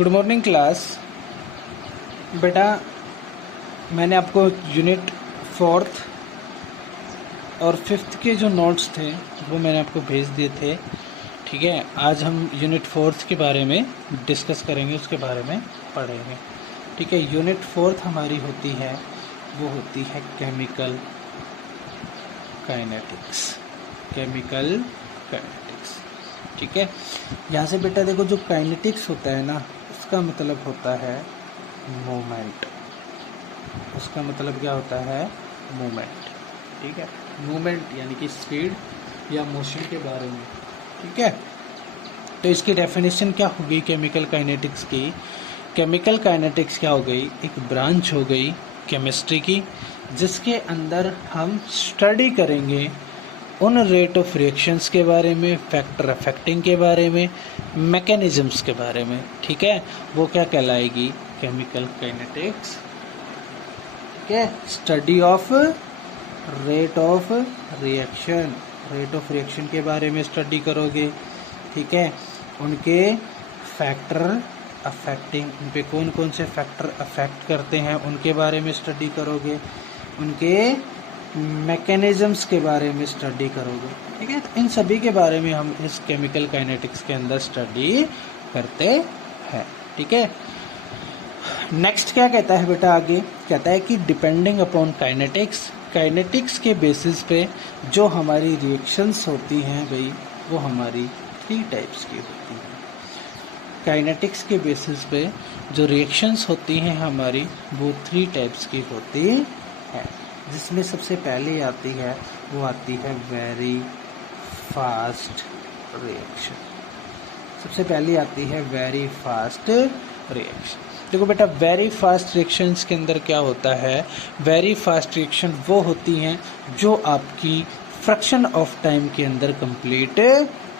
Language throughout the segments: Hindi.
Good morning class. बेटा मैंने आपको यूनिट 4th और 5th के जो नोट्स थे वो मैंने आपको भेज दिए थे। ठीक है, आज हम यूनिट 4th के बारे में डिस्कस करेंगे, उसके बारे में पढ़ेंगे। ठीक है, यूनिट 4th हमारी होती है, वो होती है केमिकल काइनेटिक्स। केमिकल काइनेटिक्स, ठीक है। यहाँ से बेटा देखो, जो काइनेटिक्स होता है ना, उसका मतलब होता है मूवमेंट। उसका मतलब क्या होता है? मूवमेंट। ठीक है, मूवमेंट यानी कि स्पीड या मोशन के बारे में। ठीक है, तो इसकी डेफिनेशन क्या होगी केमिकल काइनेटिक्स की? केमिकल काइनेटिक्स क्या हो गई? एक ब्रांच हो गई केमिस्ट्री की, जिसके अंदर हम स्टडी करेंगे उन रेट ऑफ रिएक्शंस के बारे में, फैक्टर अफेक्टिंग के बारे में, मैकेनिज्म्स के बारे में। ठीक है, वो क्या कहलाएगी? Chemical kinetics. ठीक है, study of rate of reaction. Rate of reaction के बारे में स्टडी करोगे। ठीक है, उनके फैक्टर अफेक्टिंग, उन पे कौन कौन से फैक्टर अफेक्ट करते हैं उनके बारे में स्टडी करोगे। उनके मैकेनिज्म्स के बारे में स्टडी करोगे। ठीक है, तो इन सभी के बारे में हम इस केमिकल काइनेटिक्स के अंदर स्टडी करते हैं। ठीक है, नेक्स्ट क्या कहता है बेटा? आगे कहता है कि डिपेंडिंग अपॉन काइनेटिक्स, काइनेटिक्स के बेसिस पे जो हमारी रिएक्शंस होती हैं भाई, वो हमारी 3 टाइप्स की होती हैं। काइनेटिक्स के बेसिस पे जो रिएक्शंस होती हैं हमारी, वो 3 टाइप्स की होती है, जिसमें सबसे पहले आती है, वो आती है वेरी फास्ट रिएक्शन। सबसे पहले आती है वेरी फास्ट रिएक्शन। देखो बेटा, वेरी फास्ट रिएक्शंस के अंदर क्या होता है? वेरी फास्ट रिएक्शन वो होती हैं जो आपकी फ्रैक्शन ऑफ टाइम के अंदर कंप्लीट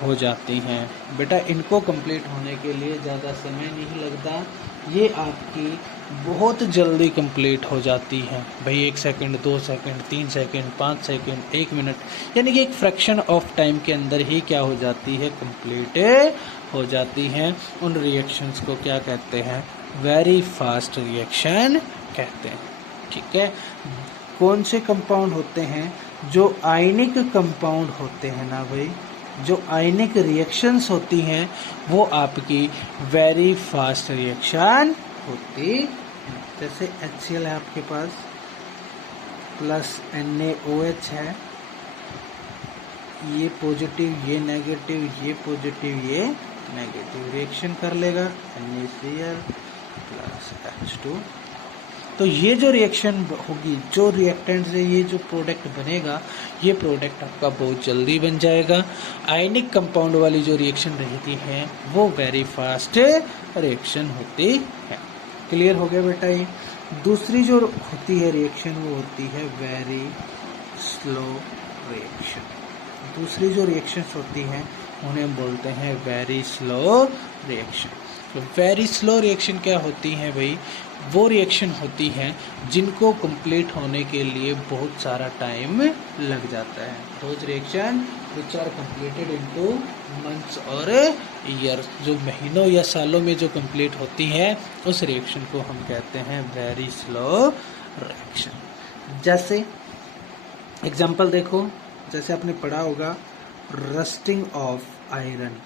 हो जाती हैं। बेटा इनको कंप्लीट होने के लिए ज़्यादा समय नहीं लगता, ये आपकी बहुत जल्दी कंप्लीट हो जाती है भाई। 1 second, 2 second, 3 second, 5 second, 1 minute, यानी कि एक फ्रैक्शन ऑफ टाइम के अंदर ही क्या हो जाती है? कंप्लीट हो जाती हैं। उन रिएक्शंस को क्या कहते हैं? वेरी फास्ट रिएक्शन कहते हैं। ठीक है, कौन से कंपाउंड होते हैं? जो आयनिक कंपाउंड होते हैं ना भाई, जो आयनिक रिएक्शंस होती हैं, वो आपकी वेरी फास्ट रिएक्शन होती है। जैसे HCl है आपके पास, प्लस NaOH है, ये पॉजिटिव, ये नेगेटिव, ये पॉजिटिव, ये नेगेटिव, रिएक्शन कर लेगा NaCl प्लस H2। तो ये जो रिएक्शन होगी, जो रिएक्टेंट से ये जो प्रोडक्ट बनेगा, ये प्रोडक्ट आपका बहुत जल्दी बन जाएगा। आयनिक कंपाउंड वाली जो रिएक्शन रहती है, वो वेरी फास्ट रिएक्शन होती है। क्लियर हो गया बेटा? ये दूसरी जो होती है रिएक्शन, वो होती है वेरी स्लो रिएक्शन। दूसरी जो रिएक्शंस होती हैं उन्हें बोलते हैं वेरी स्लो रिएक्शन। तो वेरी स्लो रिएक्शन क्या होती हैं भाई? वो रिएक्शन होती हैं जिनको कंप्लीट होने के लिए बहुत सारा टाइम लग जाता है। Those reaction which are completed into months और ईयर्स, जो महीनों या सालों में जो कंप्लीट होती हैं, उस रिएक्शन को हम कहते हैं वेरी स्लो रिएक्शन। जैसे एग्जांपल देखो, जैसे आपने पढ़ा होगा rusting of iron.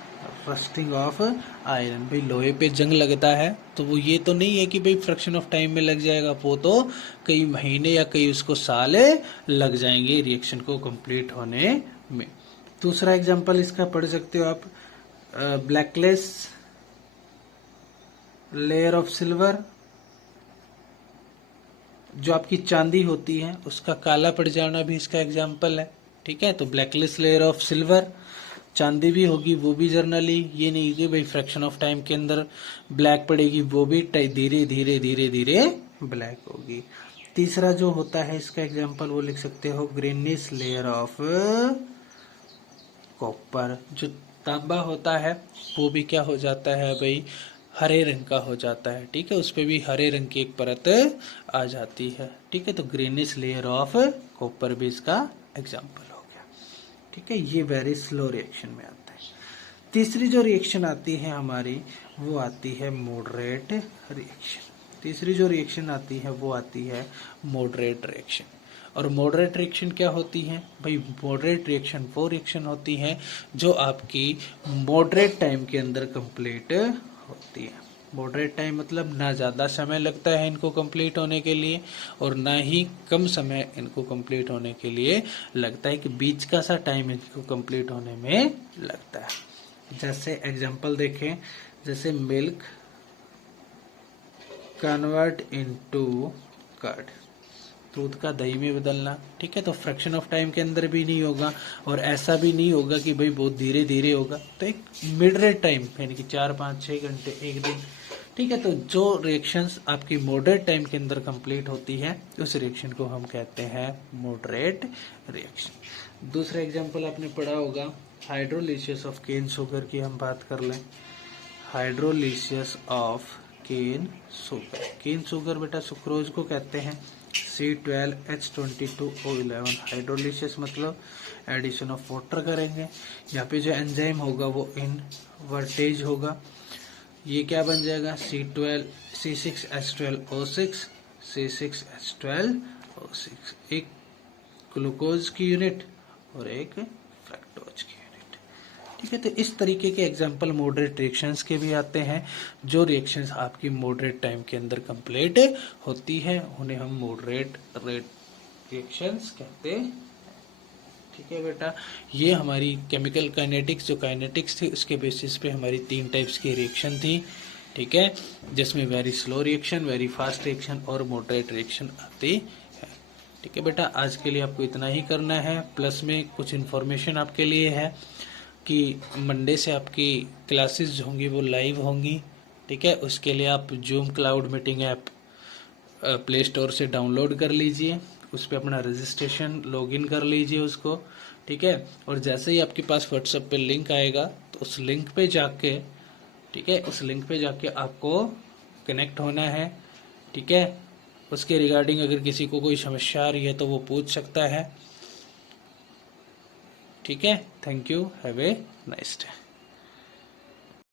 Rusting of iron, भाई लोहे पे जंग लगता है, तो वो ये तो नहीं है कि भाई फ्रैक्शन ऑफ टाइम में लग जाएगा, वो तो कई महीने या कई उसको साल लग जाएंगे रिएक्शन को कंप्लीट होने में। दूसरा एग्जांपल इसका पढ़ सकते हो आप, ब्लैकलेस लेयर ऑफ सिल्वर, जो आपकी चांदी होती है उसका काला पड़ जाना भी इसका एग्जाम्पल है। ठीक है, तो ब्लैकलेस लेयर ऑफ सिल्वर, चांदी भी होगी वो भी जर्नली, ये नहीं कि भाई फ्रैक्शन ऑफ टाइम के अंदर ब्लैक पड़ेगी, वो भी धीरे धीरे धीरे धीरे ब्लैक होगी। तीसरा जो होता है इसका एग्जांपल वो लिख सकते हो ग्रेनिश लेयर ऑफ कॉपर, जो तांबा होता है वो भी क्या हो जाता है भाई? हरे रंग का हो जाता है। ठीक है, उस पर भी हरे रंग की एक परत आ जाती है। ठीक है, तो ग्रेनिश लेयर ऑफ कॉपर भी इसका एग्जांपल हो गया। ठीक है, ये वेरी स्लो रिएक्शन में आता है। तीसरी जो रिएक्शन आती है हमारी वो आती है मॉडरेट रिएक्शन। तीसरी जो रिएक्शन आती है वो आती है मॉडरेट रिएक्शन। और मॉडरेट रिएक्शन क्या होती है भाई? मॉडरेट रिएक्शन वो रिएक्शन होती है जो आपकी मॉडरेट टाइम के अंदर कंप्लीट होती है। मॉडरेट टाइम मतलब ना ज़्यादा समय लगता है इनको कंप्लीट होने के लिए और ना ही कम समय इनको कंप्लीट होने के लिए लगता है, कि बीच का सा टाइम इनको कंप्लीट होने में लगता है। जैसे एग्जांपल देखें, जैसे मिल्क कन्वर्ट इनटू कर्ड, दूध का दही में बदलना, ठीक है। तो फ्रैक्शन ऑफ टाइम के अंदर भी नहीं होगा और ऐसा भी नहीं होगा कि भाई बहुत धीरे धीरे होगा। तो एक मिड रेट टाइम यानी कि 4, 5, 6 घंटे, एक दिन, ठीक है। तो जो रिएक्शंस आपकी मॉडरेट टाइम के अंदर कंप्लीट होती है उस रिएक्शन को हम कहते हैं मॉडरेट रिएक्शन। दूसरा एग्जांपल आपने पढ़ा होगा हाइड्रोलिसिस ऑफ केन शुगर की हम बात कर लें। Hydrolysis of cane sugar, cane sugar बेटा सुक्रोज को कहते हैं। C12H22O11 हाइड्रोलिसिस मतलब एडिशन ऑफ वाटर करेंगे। यहाँ पे जो एंजाइम होगा वो इनवर्टेज होगा। ये क्या बन जाएगा? C6H12O6 C6H12O6, एक ग्लूकोज की यूनिट और एक फ्रक्टोज की यूनिट, ठीक है। तो इस तरीके के एग्जांपल मॉडरेट रिएक्शंस के भी आते हैं। जो रिएक्शंस आपकी मॉडरेट टाइम के अंदर कंप्लीट होती है उन्हें हम मॉडरेट रिएक्शंस कहते हैं, ठीक है बेटा। ये हमारी केमिकल काइनेटिक्स, जो काइनेटिक्स थी उसके बेसिस पे हमारी 3 टाइप्स की रिएक्शन थी, ठीक है, जिसमें very slow reaction, very fast reaction और मॉडरेट रिएक्शन आती है, ठीक है बेटा। आज के लिए आपको इतना ही करना है। प्लस में कुछ इन्फॉर्मेशन आपके लिए है कि मंडे से आपकी क्लासेस जो होंगी वो लाइव होंगी, ठीक है। उसके लिए आप zoom cloud meeting app play store से डाउनलोड कर लीजिए, उस पर अपना रजिस्ट्रेशन लॉगिन कर लीजिए उसको, ठीक है। और जैसे ही आपके पास व्हाट्सएप पे लिंक आएगा तो उस लिंक पे जाके, ठीक है, उस लिंक पे जाके आपको कनेक्ट होना है, ठीक है। उसके रिगार्डिंग अगर किसी को कोई समस्या आ रही है तो वो पूछ सकता है, ठीक है। Thank you, have a nice day.